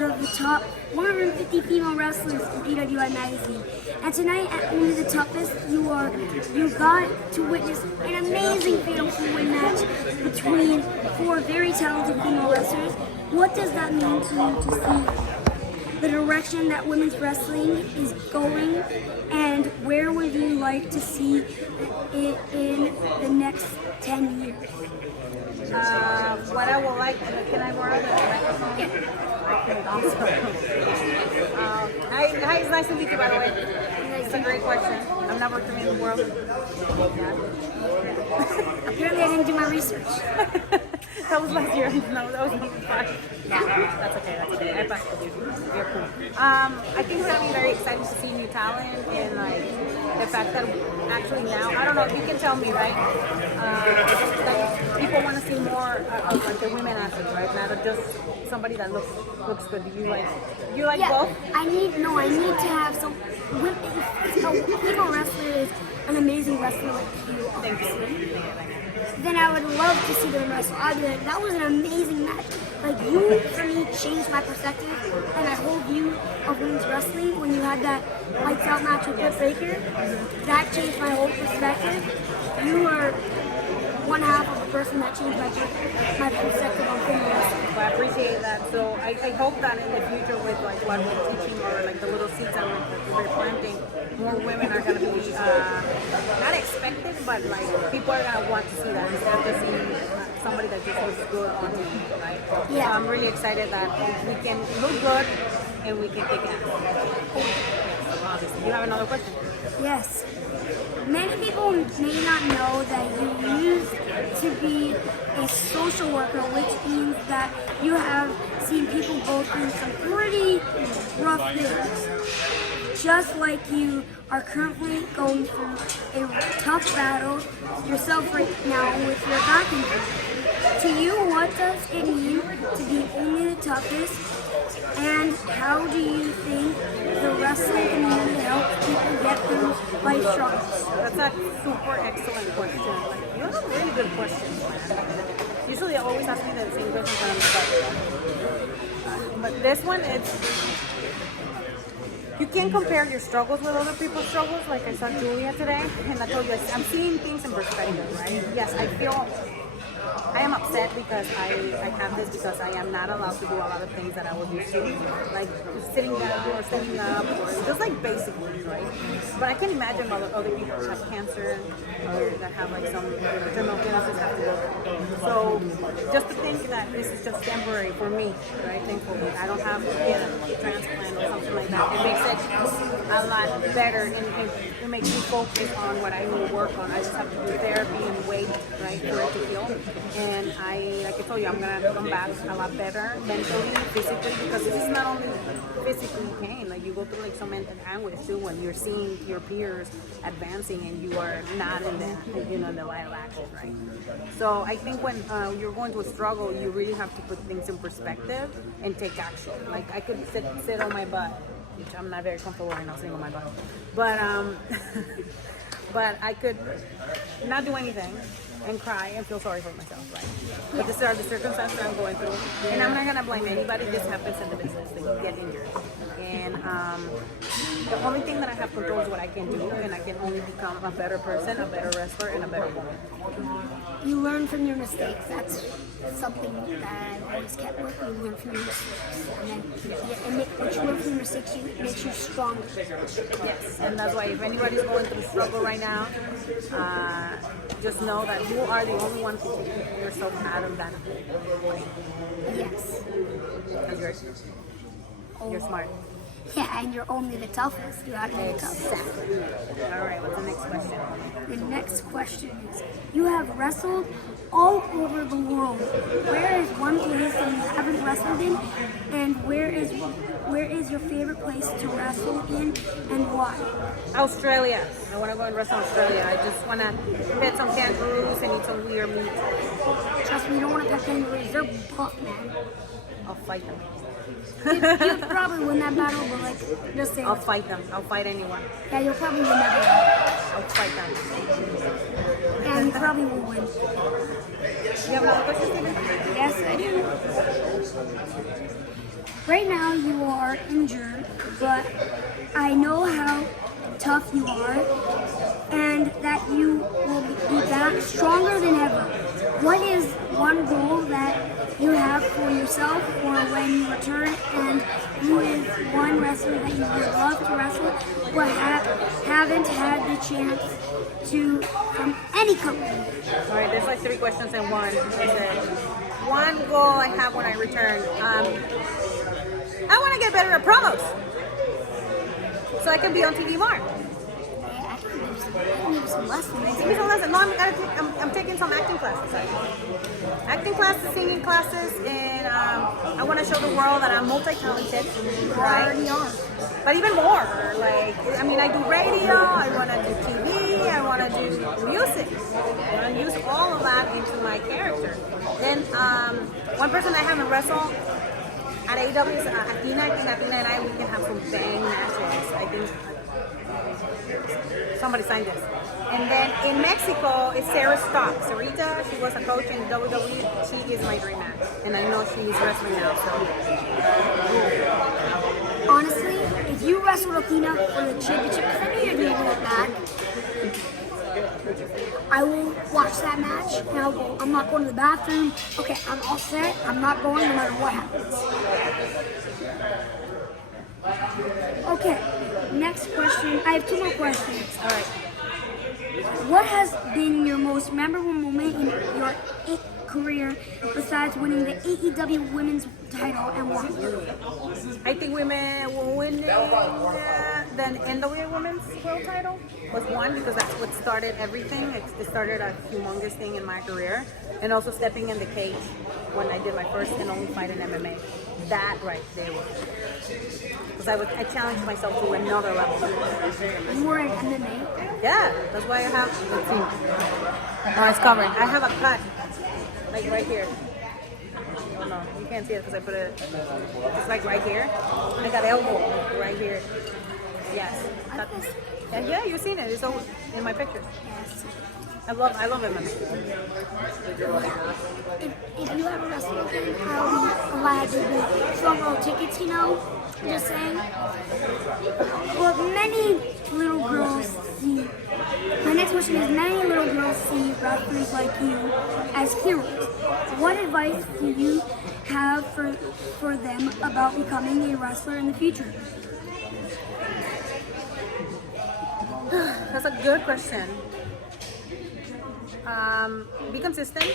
out of the top 150 female wrestlers in PWI magazine. And tonight at Only the Toughest, you got to witness an amazing fatal 4-way match between 4 very talented female wrestlers. What does that mean to you to see the direction that women's wrestling is going, and where would you like to see it in the next 10 years? What I would like, can I borrow the microphone? Yeah. Awesome. Hi, it's nice to meet you, by the way. It's a great question. I've never come in the world. Apparently I didn't do my research. That was last year. No, that was number 5. That's okay. I passed with you. You're cool. I think it's gonna be very exciting to see new talent, and like the fact that actually now, I don't know, you can tell me, right? That people want to see more of like the women athletes, right? Not just somebody that looks good. Do you like both? I need to have some women. If a female wrestler is an amazing wrestler like you, obviously, then I would love to see them wrestle. That was an amazing match. Like, you, for me, changed my perspective and my whole view of women's wrestling when you had that lights out match with Britt Baker. That changed my whole perspective. You are one half of the person that changed my perspective on female wrestling. Well, I appreciate that. So I hope that in the future with like what we're teaching or like the little seeds that we're planting, more women are going to be not expected, but like people are going to want to see that instead of just seeing somebody that just looks good on TV, right? Yeah. So I'm really excited that we can look good and we can take it. Obviously. You have another question? Yes. Many people may not know that you used to be a social worker, which means that you have seen people go through some pretty rough things. Just like you are currently going through a tough battle yourself right now with your back injury. To you, what does it mean to be only the toughest, and how do you think the wrestling community helps people get through life struggles? That's a super excellent question. Like, you have really good questions. Usually I always ask me the same question, but this one, you can't compare your struggles with other people's struggles. Like I saw Julia today, and I told you, I'm seeing things in perspective, right? Yes, I am upset because I have this because I am not allowed to do a lot of things that I was used to, like sitting down or standing up or just like basic things, right? But I can imagine other people that have cancer or that have like some terminal illnesses have to go through. So just to think that this is just temporary for me, right? Thankfully, I don't have to get a transplant or something like that. It makes it a lot better, and it makes me focus on what I need to work on. I just have to do therapy and wait, right, for it to heal. And like I told you, I'm gonna come back a lot better mentally, physically, because this is not only physically pain. Like you go through like some mental anguish too when you're seeing your peers advancing and you are not in the line of action, right? So I think when you're going through a struggle, you really have to put things in perspective and take action. Like I could sit on my butt, which I'm not very comfortable right now sitting on my butt, but I could not do anything and cry and feel sorry for myself, right? But these are the circumstances I'm going through, and I'm not gonna blame anybody. This happens in the business that you get injured, and the only thing that I have control is what I can do, and I can only become a better person, a better wrestler, and a better woman. You learn from your mistakes. That's something that I've always kept with. You learn from your mistakes, and then what you learn from your mistakes makes you stronger. Yes, and that's why if anybody's going through struggle right now, just know that you are the only one who can keep yourself out of that. Yes. That's great. You're smart. Yeah, and you're only the toughest. You have to be the toughest. Exactly. All right, what's the next question? The next question is, you have wrestled all over the world. Where is one place that you haven't wrestled in, and where is your favorite place to wrestle in, and why? Australia. I want to go and wrestle in Australia. I just want to pet some kangaroos and eat some weird meat. Trust me, you don't want to pet kangaroos. They're buff, man. I'll fight them. You'd probably win that battle, but like, just saying. I'll fight them. I'll fight anyone. Yeah, you'll probably win that battle. I'll fight them. Yeah, you probably will win. You have another question, Steven? Yes, I do. right now you are injured, but I know how tough you are and that you will be back stronger than ever. What is one goal that you have for yourself or when you return, and who is one wrestler that you would love to wrestle but haven't had the chance to from any company? All right, there's like 3 questions in one. One goal I have when I return. I want to get better at promos, so I can be on TV more. I can give some lessons. Give me some lessons. No, I'm taking some acting classes. Acting classes, singing classes, and I want to show the world that I'm multi-talented. Right? But even more. Like, I mean, I do radio. I want to do TV. I want to do music. I want to use all of that into my character. Then one person I haven't wrestled at AEW is Athena. Athena and I, we can have some bang matches. I think somebody signed this. And then in Mexico, it's Sarah Stock. Sarita, she was a coach in WWE. She is my dream match. And I know she's wrestling now, so. Honestly, if you wrestled Athena for the championship, because I know you're doing it back, I will watch that match and I'll go, I'm not going to the bathroom. Okay, I'm all set. I'm not going no matter what happens. Okay, next question. I have 2 more questions. All right. What has been your most memorable moment in your career besides winning the AEW women's title and what? I think women winning the NWA Women's World Title was one, because that's what started everything. It started a humongous thing in my career, and also stepping in the cage when I did my first and only fight in MMA. That right there was because I challenged myself to another level. You were in MMA? Yeah, that's why I have. Let's see. Oh, it's covered. I have a cut, like right here. Oh no, you can't see it because I put it. It's like right here. I got elbow right here. Yes. Yeah, you've seen it. It's all in my pictures. Yes. I love MMA. If you ever wrestle again, I'll be glad to be front row tickets, you know? Just saying. But many little girls see, my next question is, many little girls see wrestlers like you as heroes. What advice do you have for them about becoming a wrestler in the future? That's a good question. Be consistent.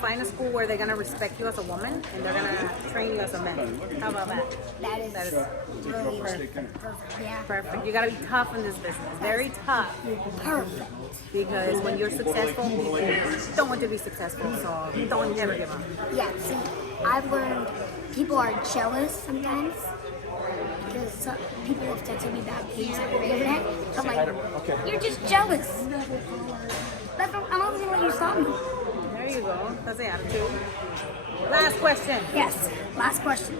Find a school where they're gonna respect you as a woman and they're gonna train you as a man. How about that? That is really perfect. Yeah. Perfect. You gotta be tough in this business. Very tough. Perfect. Because when you're successful, you don't want to be successful, so don't ever give up. Yeah, see, I've learned people are jealous sometimes because some people have texted me bad things on the internet. I'm like, you're just jealous. I'm not gonna let you stop me. There you go. That's the attitude. Last question. Yes, last question.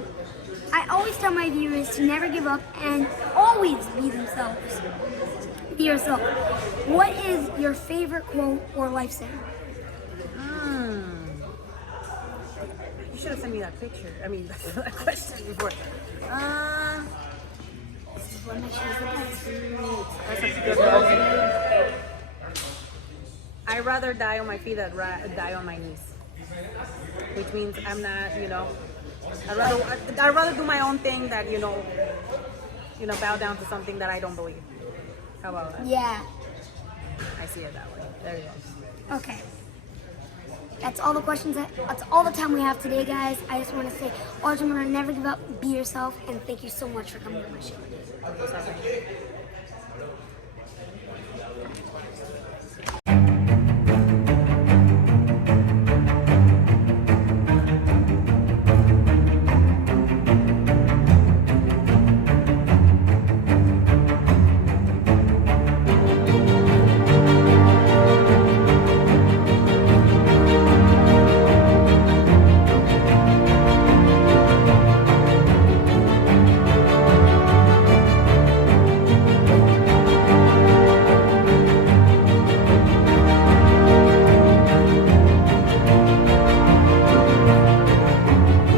I always tell my viewers to never give up and always be themselves. Be yourself. What is your favorite quote or life saying? You should have sent me that picture. I mean, that question before. This is what makes you the best. That's such a good one. I'd rather die on my feet than die on my knees. Which means I'm not, I'd rather do my own thing than, bow down to something that I don't believe. How about that? Yeah. I see it that way. There you go. Okay. That's all the questions. That's all the time we have today, guys. I just want to say, always remember, never give up, be yourself, and thank you so much for coming to my show.